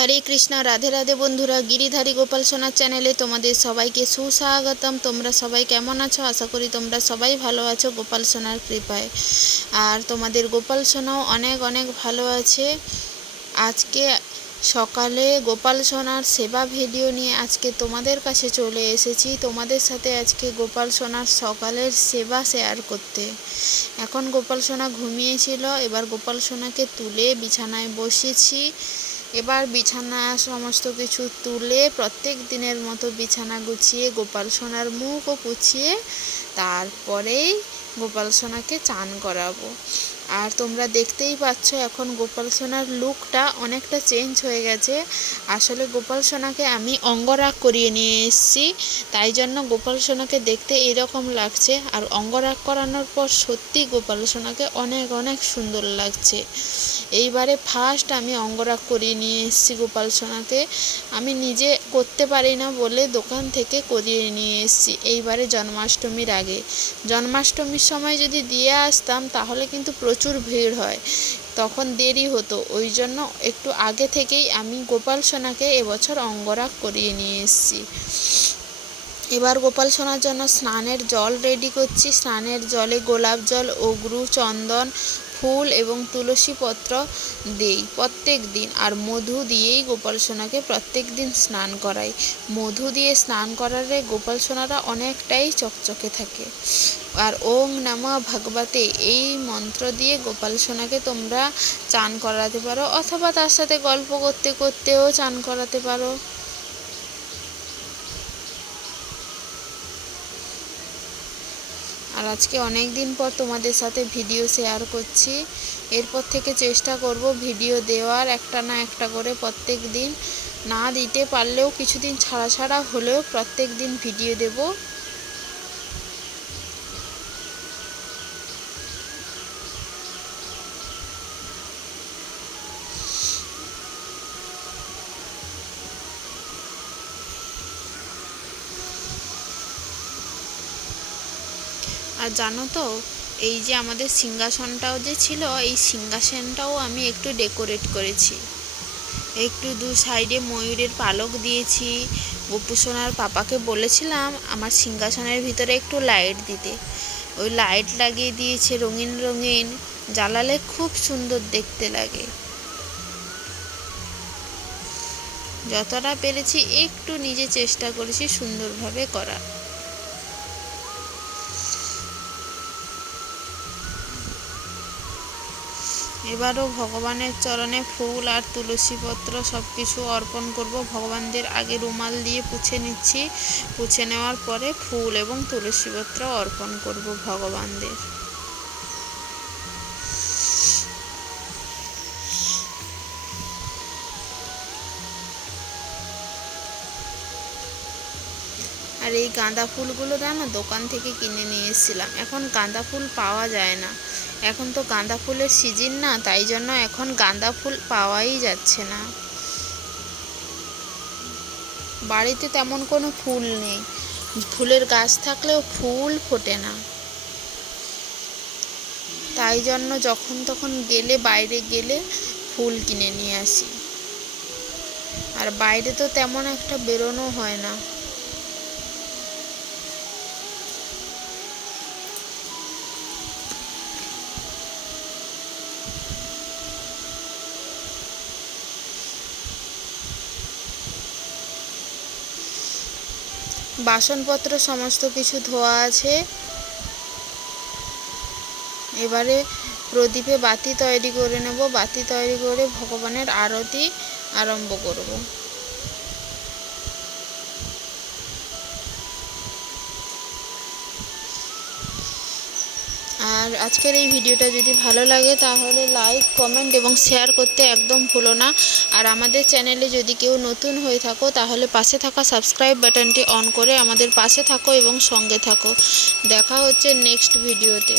হরে কৃষ্ণ, রাধে রাধে বন্ধুরা, গিরিধারী গোপাল সোনার চ্যানেলে তোমাদের সবাইকে সুস্বাগতম। তোমরা সবাই কেমন আছো? আশা করি তোমরা সবাই ভালো আছো গোপাল সোনার কৃপায়। আর তোমাদের গোপাল সোনাও অনেক অনেক ভালো আছে। আজকে সকালে গোপাল সোনার সেবা ভিডিও নিয়ে আজকে তোমাদের কাছে চলে এসেছি। তোমাদের সাথে আজকে গোপাল সোনার সকালের সেবা শেয়ার করতে। এখন গোপাল সোনা ঘুমিয়েছিল, এবার গোপাল সোনাকে তুলে বিছানায় বসিয়েছি এবার বিছানা সমস্ত কিছু তুলে প্রত্যেক দিনের মতো বিছানা গুছিয়ে গোপাল সোনার মুখও পুছিয়ে তারপরেই গোপাল সোনাকে চান করাবো। আর তোমরা দেখতেই পাচ্ছ এখন গোপাল সোনার লুকটা অনেকটা চেঞ্জ হয়ে গেছে। আসলে গোপাল সোনাকে আমি অঙ্গরাগ করিয়ে নিয়ে এসেছি, তাই জন্য গোপাল সোনাকে দেখতে এরকম লাগছে। আর অঙ্গরাগ করানোর পর সত্যি গোপাল সোনাকে অনেক অনেক সুন্দর লাগছে। এইবারে ফার্স্ট আমি অঙ্গরাগ করিয়ে নিয়ে এসেছি গোপাল সোনাকে। আমি নিজে করতে পারি না বলে দোকান থেকে করিয়ে নিয়ে এসেছি, এইবারে জন্মাষ্টমীর আগে। জন্মাষ্টমীর সময় যদি দিয়ে আসতাম, তাহলে কিন্তু প্রচুর ভিড় হয়। তখন দেরি হতো। ওই জন্য একটু আগে থেকেই আমি গোপাল সোনাকে এবছর অঙ্গরাগ করিয়ে নিয়ে এসেছি। এবার গোপাল সোনার জন্য স্নানের জল রেডি করছি। স্নানের জলে গোলাপ জল, অগ্রু, চন্দন ফুল এবং তুলসী পত্র দেই প্রত্যেক দিন আর মধু দিয়েই গোপাল সোনাকে প্রত্যেক দিন স্নান করাই। মধু দিয়ে স্নান করালে গোপাল সোনারা অনেকটাই চকচকে থাকে। আর ওং নমঃ ভগবতে এই মন্ত্র দিয়ে গোপাল সোনাকে তোমরা চান করাতে পারো অথবা তার সাথে গল্প করতে করতেও চান করাতে পারো। আর আজকে অনেক দিন পর তোমাদের সাথে ভিডিও শেয়ার করছি। এরপর থেকে চেষ্টা করব ভিডিও দেওয়ার একটা না একটা করে প্রত্যেক দিন না দিতে পারলেও কিছুদিন ছাড়া ছাড়া হলেও প্রত্যেক দিন ভিডিও দেব। আর জানো তো, এই যে আমাদের সিংহাসনটাও যে ছিল, এই সিংহাসনটাও আমি একটু ডেকোরেট করেছি। একটু দু সাইডে ময়ূরের পালক দিয়েছি। গোপুসোনার পাপাকে বলেছিলাম, আমার সিংহাসনের ভিতরে একটু লাইট দিতে। ওই লাইট লাগিয়ে দিয়েছে রঙিন রঙিন, জ্বালালে খুব সুন্দর দেখতে লাগে। যতটা পেরেছি, একটু নিজে চেষ্টা করেছি সুন্দরভাবে করার। এবারও ভগবানের চরণে ফুল আর তুলসী পত্র সব কিছু অর্পণ করব। ভগবানদের আগে রুমাল দিয়ে পুছে নিচ্ছি। পুছে নেওয়ার পরে ফুল এবং তুলসী পত্র অর্পণ করব ভগবানদের। আর এই গাঁদা ফুলগুলো না দোকান থেকে কিনে নিয়ে এসেছিলাম। এখন গাঁদা ফুল পাওয়া যায় না। এখন তো গাঁদা ফুলের সিজন না, তাই জন্য এখন গাঁদা ফুল পাওয়াই যাচ্ছে না। বাড়িতে তেমন কোনো ফুল নেই। ফুলের গাছ থাকলেও ফুল ফোটে না। তাই জন্য যখন তখন গেলে, বাইরে গেলে ফুল কিনে নিয়ে আসি। আর বাইরে তো তেমন একটা বেরোনো হয় না। বাসনপত্র, সমস্ত কিছু ধোয়া আছে। এবারে প্রদীপে বাতি তৈরি করে নেব। বাতি তৈরি করে ভগবানের আরতি আরম্ভ করব। আর আজকের এই ভিডিওটা যদি ভালো লাগে, তাহলে লাইক কমেন্ট এবং শেয়ার করতে একদম ভুলো না। আর আমাদের চ্যানেলে যদি কেউ নতুন হয়ে থাকো, তাহলে পাশে থাকা সাবস্ক্রাইব বাটনটি অন করে আমাদের পাশে থাকো এবং সঙ্গে থাকো। দেখা হচ্ছে নেক্সট ভিডিওতে